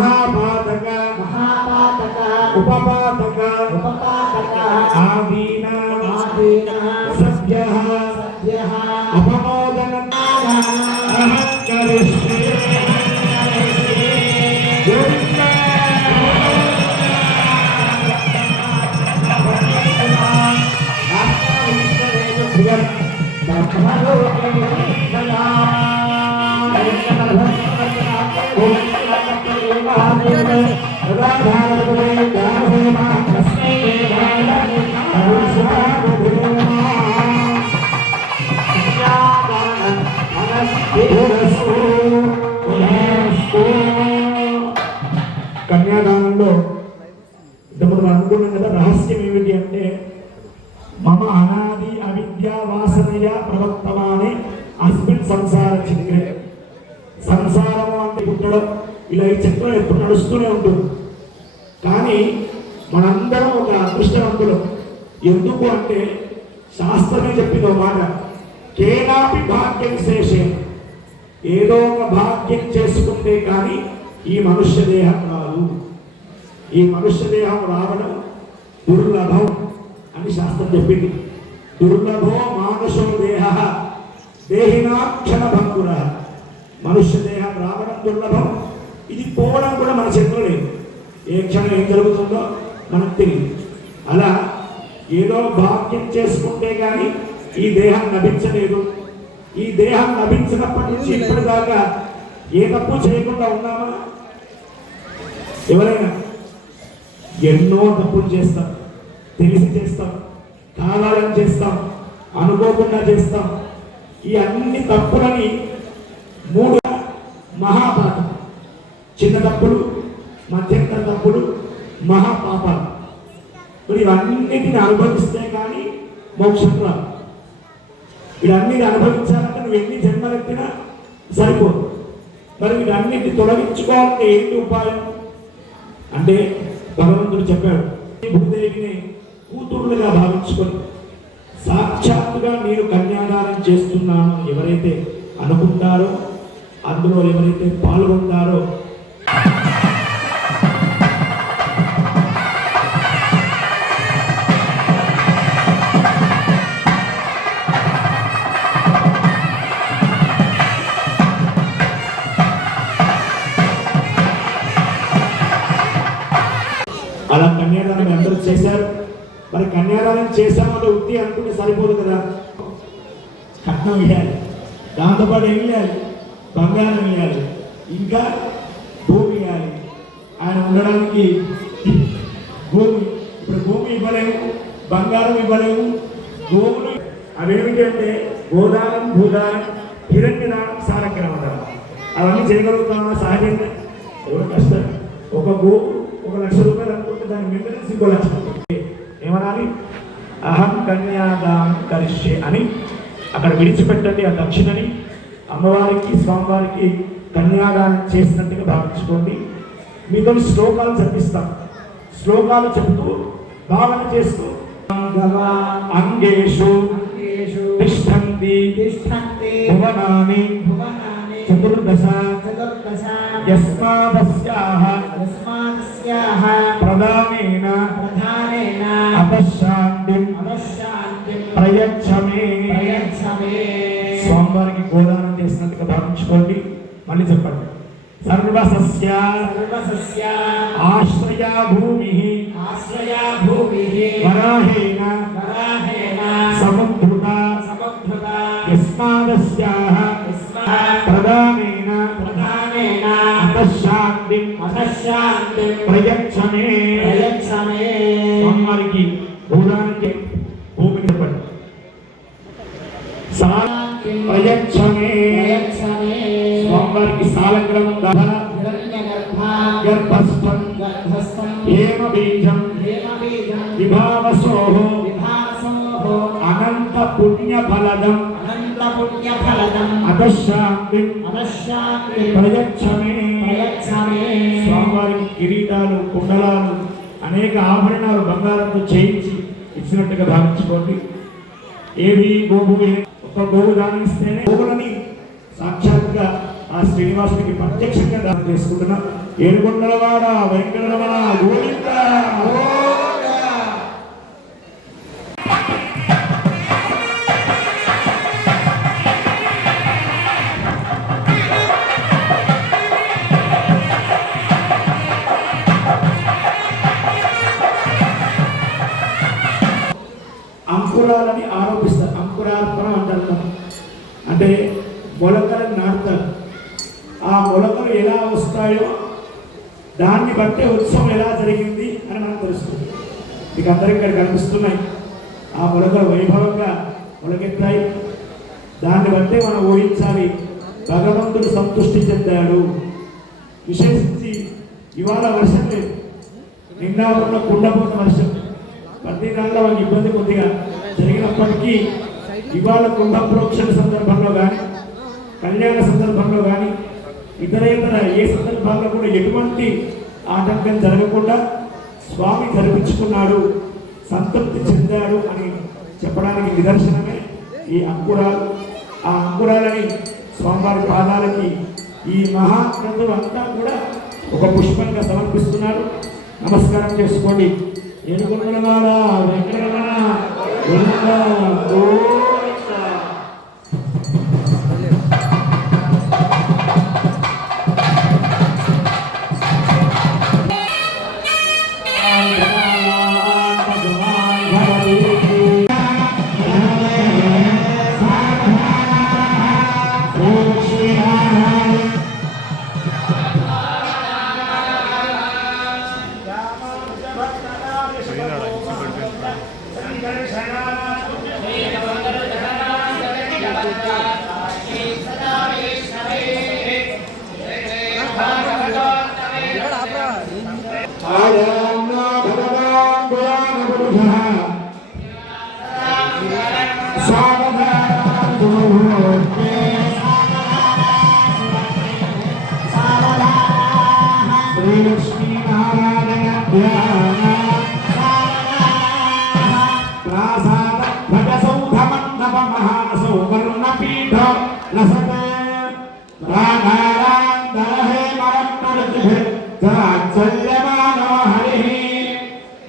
महापातक उपपातक आदीना सद्यः अपमोदनं अहं करिष्ये। కన్యాదానంలో ఇంతకుముందు మనం అనుకున్నాం కదా, రహస్యం ఏమిటి అంటే మమ అనాది అవిద్యా వాసనయ ప్రవర్తమానే అస్మిన్ సంసార చక్రే. సంసారము అంటే పుట్టడం, ఇలా ఈ చక్రం ఎప్పుడు నడుస్తూనే ఉంటుంది. కానీ మనందరం ఒక అదృష్టవంతులం. ఎందుకు అంటే శాస్త్రమే చెప్పింది ఒక మాట, కేనాపి భాగ్యం శేషేన. ఏదో ఒక భాగ్యం చేసుకుంటే కానీ ఈ మనుష్య దేహం రాదు. ఈ మనుష్య దేహం రావడం దుర్లభం అని శాస్త్రం చెప్పింది. దుర్లభో మానుషో దేహ దేహినాక్షణ భంగుర. మనుష్య దేహం రావడం దుర్లభం, ఇది పోవడం కూడా మన చేతిలో లేదు. ఏ క్షణం ఏం జరుగుతుందో మనకు తెలియదు. అలా ఏదో భాగ్యం చేసుకుంటే కానీ ఈ దేహం లభించలేదు. ఈ దేహం లభించినప్పటి నుంచి ఇప్పటిదాకా ఏ తప్పు చేయకుండా ఉన్నామా? ఎవరైనా ఎన్నో తప్పులు చేస్తాం, తెలిసి చేస్తాం, కావాలని చేస్తాం, అనుకోకుండా చేస్తాం. ఈ అన్ని తప్పులని మూడు మహాపాపం. చిన్న తప్పులు, మధ్యంతర తప్పులు, మహాపాపాలు. మరి ఇవన్నిటిని అనుభవిస్తే కానీ మోక్షం రాదు. వీటన్నిటిని అనుభవించాలంటే నువ్వు ఎన్ని జన్మలెత్తినా సరిపోదు. మరి వీటన్నిటిని తొలగించుకోవాలంటే ఏంటి ఉపాయం అంటే భగవంతుడు చెప్పాడు, భూదేవిని కూతురులుగా భావించుకొని సాక్షాత్తుగా నేను కన్యాదానం చేస్తున్నాను ఎవరైతే అనుకుంటారో, అందులో ఎవరైతే పాల్గొంటారో అలా కన్యాదానం అందరూ చేశారు. మరి కన్యాదానం చేశామంటే ఉత్తి అనుకుంటే సరిపోదు కదా, కట్నం ఇవ్వాలి, దాంతోపాటు ఏం ఇవ్వాలి, బంగారం ఇవ్వాలి, ఇంకా భూమి ఇవ్వాలి. ఆయన ఉండడానికి భూమి, ఇప్పుడు భూమి ఇవ్వలేము, బంగారం ఇవ్వలేము, భూములు అవేమిటి అంటే గోదానం, భూదానం, హిరణ్యదానం, సారగ్రహదానం. అవన్నీ చేయగలుగుతామా సహజంగా? ఎవరు కష్టం. ఒక గోవు 1 లక్ష రూపాయలు అనుకుంటే దాని మెయింటెనెన్స్ 2 లక్షలు. ఏమనాలి? అహం కన్యాదానం కరిష్యే అని అక్కడ విడిచిపెట్టండి ఆ దక్షిణని. అమ్మవారికి స్వామివారికి కన్యాదానం చేసినట్టుగా భావించుకోండి. మీతో శ్లోకాలు చెప్పిస్తాం, శ్లోకాలు చెప్తూ భావన చేస్తూ అంగేషు తిష్టంతి భువనాని చతుర్దశ యస్మాదస్యాః ప్రధానేన అపశాంతిం ప్రయచ్చమే. స్వామివారికి గోదానం చేసినట్టుగా భావించుకోండి. మళ్ళీ చెప్పండి. సర్వసస్య ఆశ్రయా భూమి వరాహేన సముద్ధృత యస్మాదస్యాః ప్రధానేన అపశాంతిం ప్రయచ్చమే. స్వామివారికి గోదానం భూమిని చెప్పండి. ప్రయచ్చమే. స్వామివారికి సాలగ్రహం గర్భస్థం హేమ బీజం విభావసోః అనంత పుణ్య ఫలదం అపశాంతిం ప్రయచ్చమే. స్వామివారికి కిరీటాలు, కుండలాలు, అనేక ఆభరణాలు బంగారంతో చేయించి ఇచ్చినట్టుగా భావించుకోండి. ఏవి గోవు, ఒక గోవు దానిస్తేనే గోవులని సాక్షాత్గా ఆ శ్రీనివాసుడికి ప్రత్యక్షంగా దానం చేసుకుంటున్నాం. ఏడుకొండలవాడ వెంకటరమణ గోవింద. అంకురాలని ఆరోపిస్తారు, అంకురార్పణ అంటారు. అంటే మొలకలను నాటుతారు. ఆ మొలకలు ఎలా వస్తాయో దాన్ని బట్టే ఉత్సవం ఎలా జరిగింది అని మనకు తెలుస్తుంది. మీకు అందరికీ ఇక్కడ కనిపిస్తున్నాయి. ఆ మొలకలు వైభవంగా మొలకెత్తాయి. దాన్ని బట్టే మనం ఊహించాలి భగవంతుడు సంతృష్టి చెందాడు. విశేషించి ఇవాళ వర్షం లేదు, నిన్న ఉన్న కుండపోత వర్షం ప్రతి నెలలో ఒక ఇబ్బంది కొద్దిగా జరిగినప్పటికీ ఇవాళ కుంభ ప్రోక్షణ సందర్భంలో కానీ కళ్యాణ సందర్భంలో కానీ ఇతర ఏ సందర్భాల్లో కూడా ఎటువంటి ఆటంకం జరగకుండా స్వామి జరిపించుకున్నాడు, సంతృప్తి చెందాడు అని చెప్పడానికి నిదర్శనమే ఈ అంకురాలు. ఆ అంకురాలని స్వామివారి పాదాలకి ఈ మహాగ్రంథులు అంతా కూడా ఒక పుష్పంగా సమర్పిస్తున్నారు. నమస్కారం చేసుకోండి. ఏడుకొండలవాడ వెంకటరమణ గోవింద గోవింద.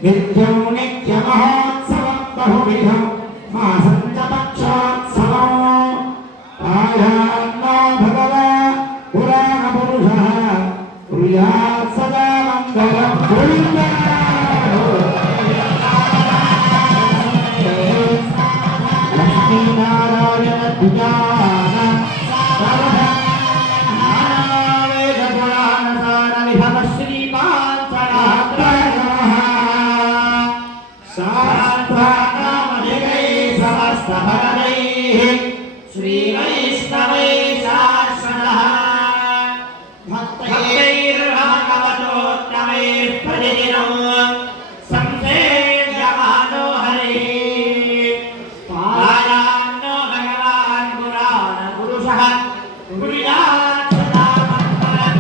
నిత్యం నిత్య మహోత్సవం బహువిధం మాసం చ పక్షోత్సవం ఆయాన్నో భగవాన్ పురాణ పురుషః కుర్యాత్ సదా మంగళం గోవింద. లక్ష్మీనారాయణ ధ్యాన వేద పురాణ సార విభవ श्री वैष्णवै शाश्वतः भक्तैर्भागवतोत्तमैः प्रतिदिनं संसेव्यमानो हरिः पायान्नो भगवान् पुराणपुरुषः कुर्यात् सदा मङ्गलं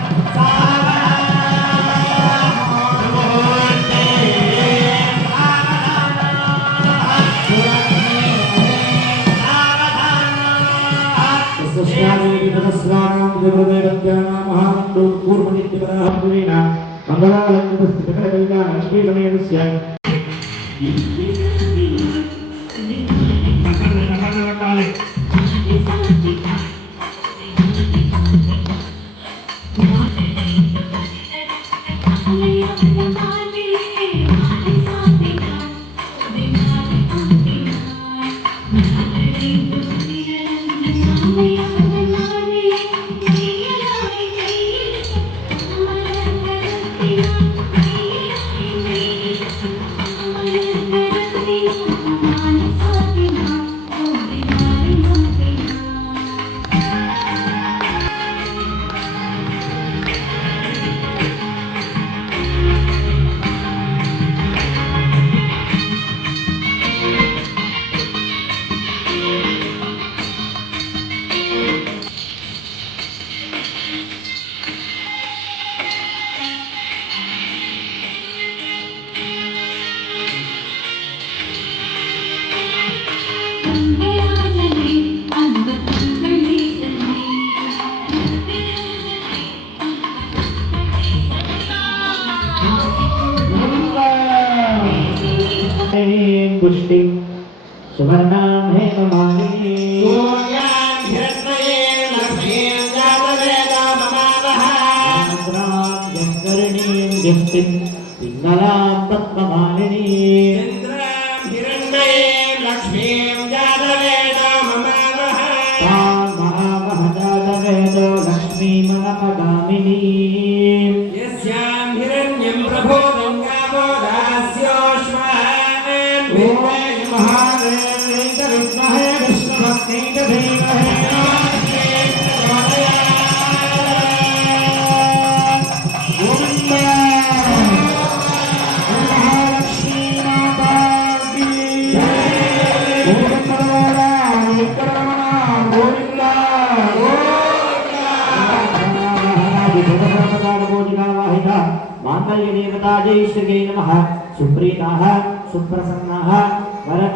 जंगरणीं जंतिं पिंगलां पद्ममालिनीं चंद्रां हिरण्मयीं लक्ष्मीं जातवेदो ममावह तां महामह जातवेदो लक्ष्मीमनपगामिनीं यस्यां हिरण्यं प्रभोदं गावो दास्योश्वान् विद्महे महादेव्यै च विद्महे विष्णुभक्त्यै च धीमहि मांगल्य देवता जय श्री नमः सुप्रीताः सुप्रसन्नाः वरद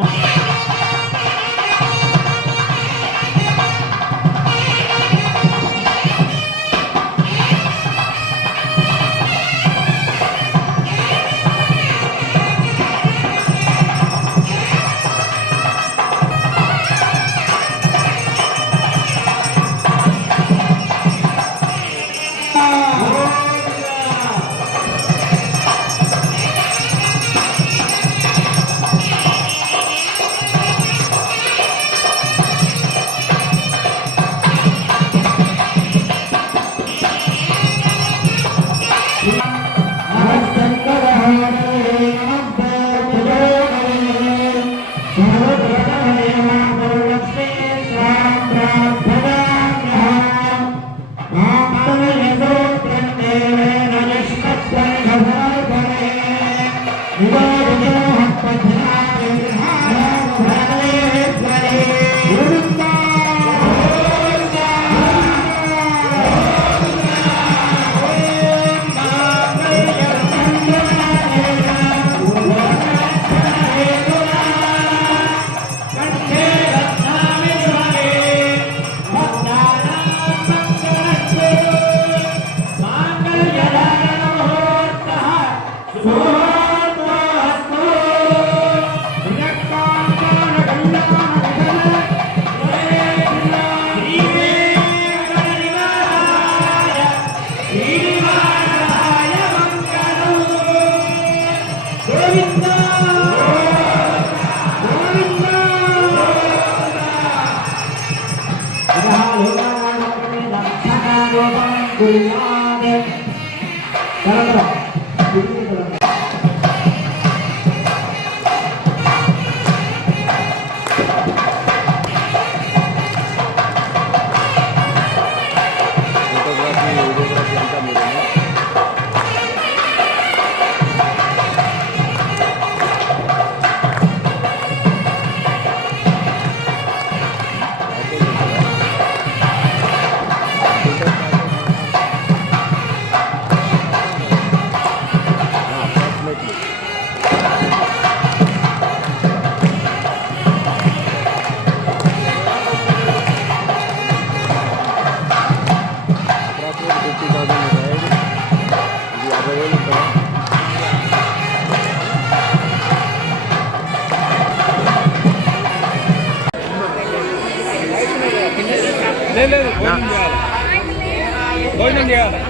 భోజనం చేయాలి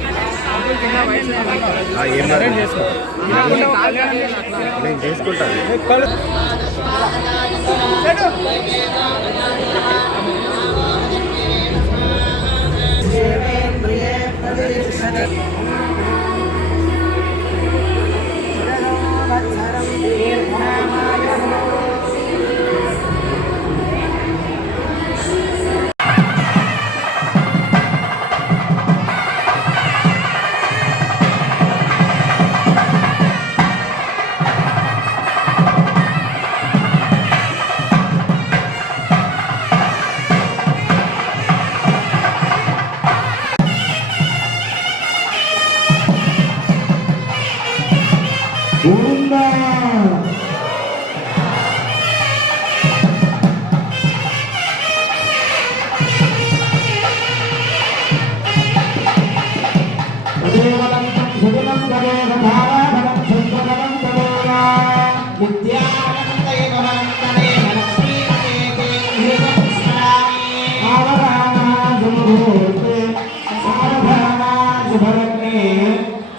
నేను చేసుకుంటాను. Subhanallah,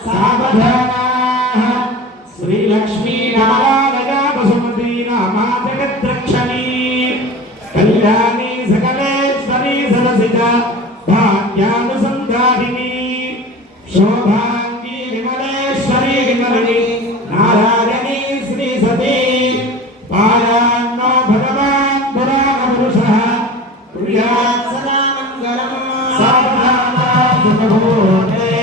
सावधानाः श्रीलक्ष्मी नारायणा वसुमती नामा जगद्रक्षणी कल्याणी सकलेश्वरी सरसिजा भाग्यानुसंधारिणी शोभांगी विमलेश्वरी विमलिनी नारायणी श्री सती पारान्नो भगवान् पुराणपुरुषः तुल्यात् सदा मङ्गलम् सावधाना सुखभूते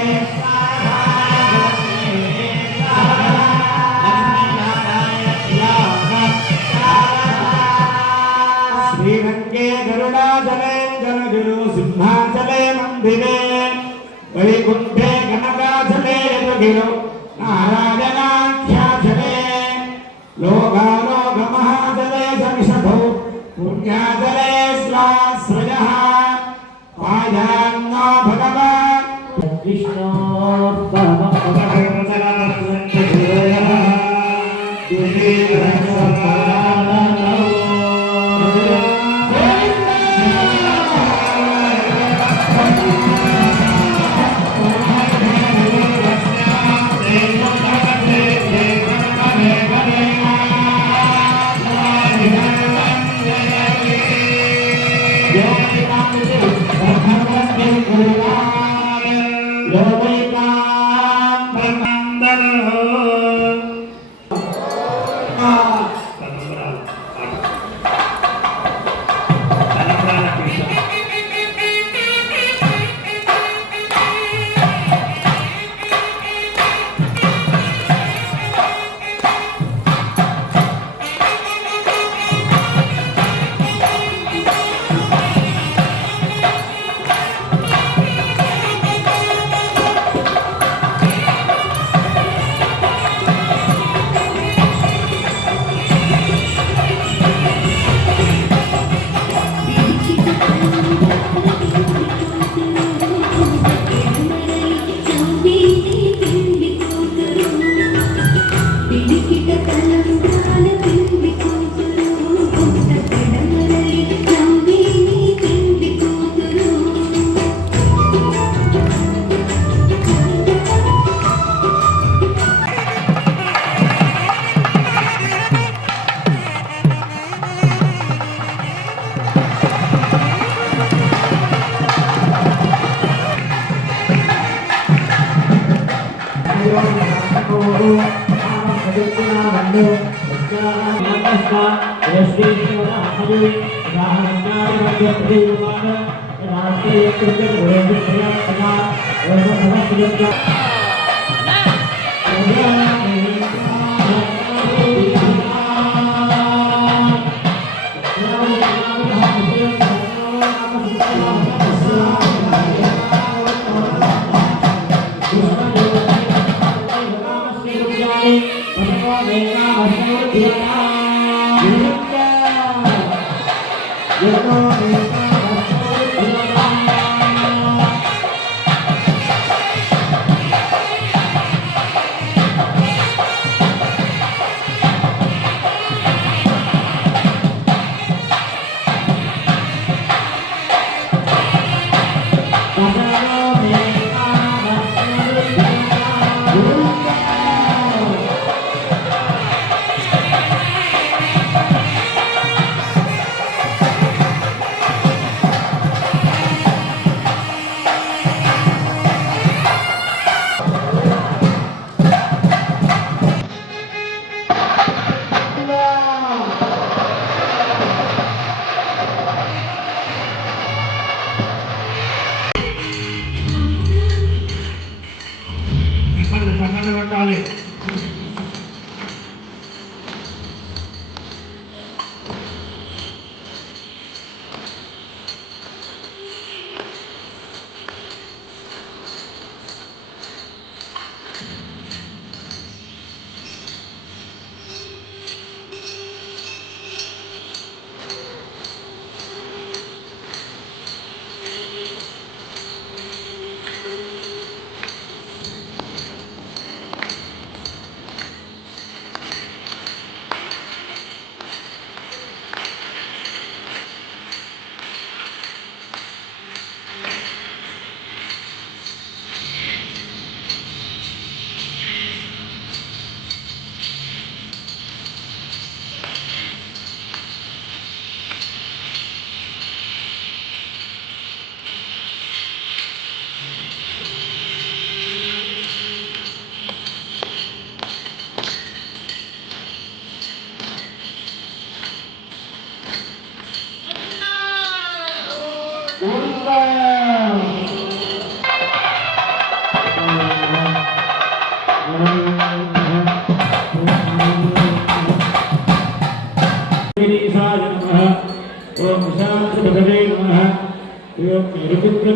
श्रीरङ्गे गरुडाचले जनगिरो सिंहाचले मन्दिरे वैकुण्ठे कनकाचले यदुगिरो नारायणाख्याचले लोकालोकमहाचले सविशभौ पुण्याचले स्वाश्रयः पायान्नो भगवान्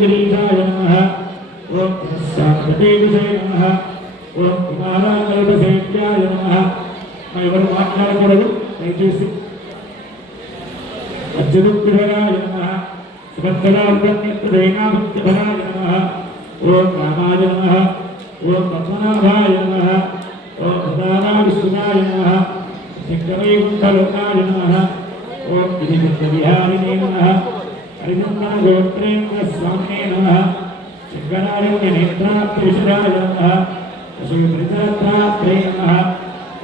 गिरीशाय नमः ओम शांततेजसे नमः ओम हिमालयकल्पसेव्याय नमः ఎవరు మాట్లాడకూడదు దయచేసి అజ్జుద్విహరాయ నమః సుభద్రాభ్యర్థిదేనాభ్యభరాయ నమః ఓం రామాయ నమః ఓం పద్మనాభాయ నమః ఓం ఉదారావిష్ణునాయ నమః శంకరైకుంఠలోకాయ నమః ఓం గిరిగుప్తవిహారిణే నమః హరినందనగోత్రేంద్ర స్వామినే నమః శంకరారణ్యనేత్రాత్రిషరాయ నమః శ్రీప్రజాత్రాత్రే నమః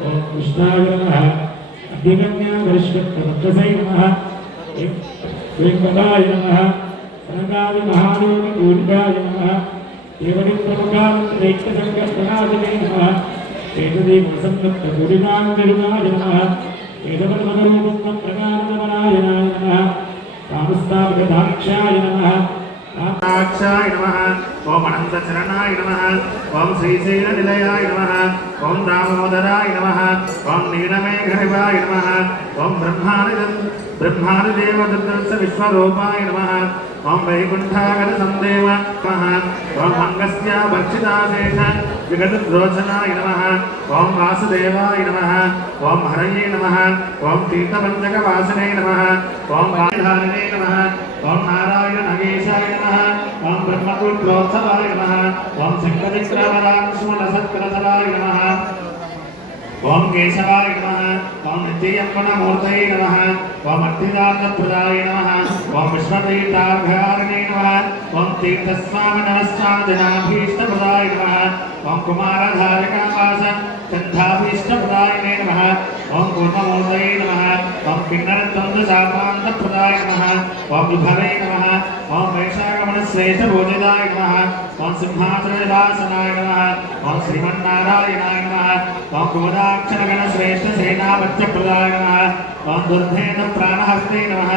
ओम कृष्णाय नमः अभिगम्या वरिष्ठत्वमत्रसै नमः वेंकटाय नमः सनकादि महादेव पूजिताय नमः देवनिप्रमुखान्तरेक्तसङ्कर्षणादिने नमः एतदेवसंयुक्तपूजिताङ्गरुणाय नमः एतवन्मनरूपं प्रकाशनवनायनाय नमः कामस्तावधाक्षाय नमः दाक्षाय नमः ओम अनंतचरणाय नमः ओम श्रीशैलनिलयाय नमः ओम दामोदराय नमः ओम नीलमेघनिवाय नमः ओम ब्रह्मादिदेवदत्तस्य विश्वरूपाय नमः ओम वैकुंठागर संदेव नमः ओम मंगस्य भक्षिताशेष विगतद्रोचनाय नमः ओम वासुदेवाय नमः ओम हरये नमः ओम तीर्थपञ्चकवासने नमः ओम वायुधारिणे नमः ओम नारायण नगेशाय नमः ओम ब्रह्मपुत्रोत्सवाय नमः ओम शंकरचक्रवरांशुमलसत्करधराय नमः ओम केशवाय नमः ओम नित्ययम्पनमूर्तये नमः ओम अत्थिदार्थप्रदाय नमः ओम विश्वतीर्थार्घारिणे नमः ओम तीर्थस्वामिनमस्तादिनाभीष्टप्रदाय नमः ओम कुमारधारिकावास चन्दाभीष्टप्रदायिने नमः ओम पूर्णमूर्तये नमः ओम किन्नरद्वन्द्वशापान्तप्रदाय नमः ओम विभवे नमः ओम वैशाखमणश्रेष्ठभोजिताय नमः ओम सिंहासननिवासनाय नमः ओम श्रीमन्नारायणाय नमः ओम कुमदाक्षरगणश्रेष्ठसेनापत्यप्रदाय नमः ओम दुर्धेन प्राणहस्ते नमः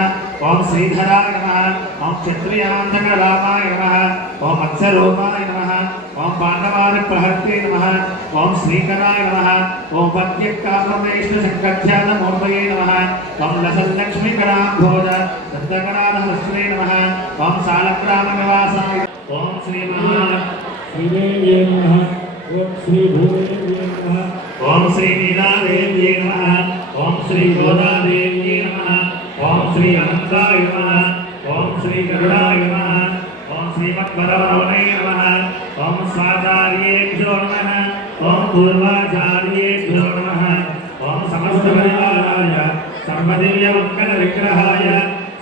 ओम श्रीधराय नमः ओम क्षत्रियान्तकलापाय नमः ओम मत्स्यरूपाय नमः ओम पाण्डवारिप्रहर्ते नमः ओम श्रीकराय नमः ओम पद्यकाममेष्टसङ्कथ्यानमूर्तये नमः ओम लसल्लक्ष्मीकराम्भोज दत्तकराधहस्ते नमः ओम शालग्रामनिवासाय ओम श्रीदेव्ये नमः ओम श्रीभूदेव्ये नमः ओम श्रीनीलादेव्ये नमः ओम श्रीगोदादेव्ये नमः ओम श्री अनंताय नमः ओम श्री गरुडाय नमः ओम श्रीमद्वरवरवणे नमः ओम स्वाचार्येभ्यो नमः ओम पूर्वाचार्येभ्यो नमः ओम समस्तपरिवाराय सर्वदिव्यमङ्गलविग्रहाय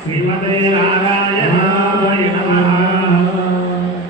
श्रीमते नारायणाय नमः।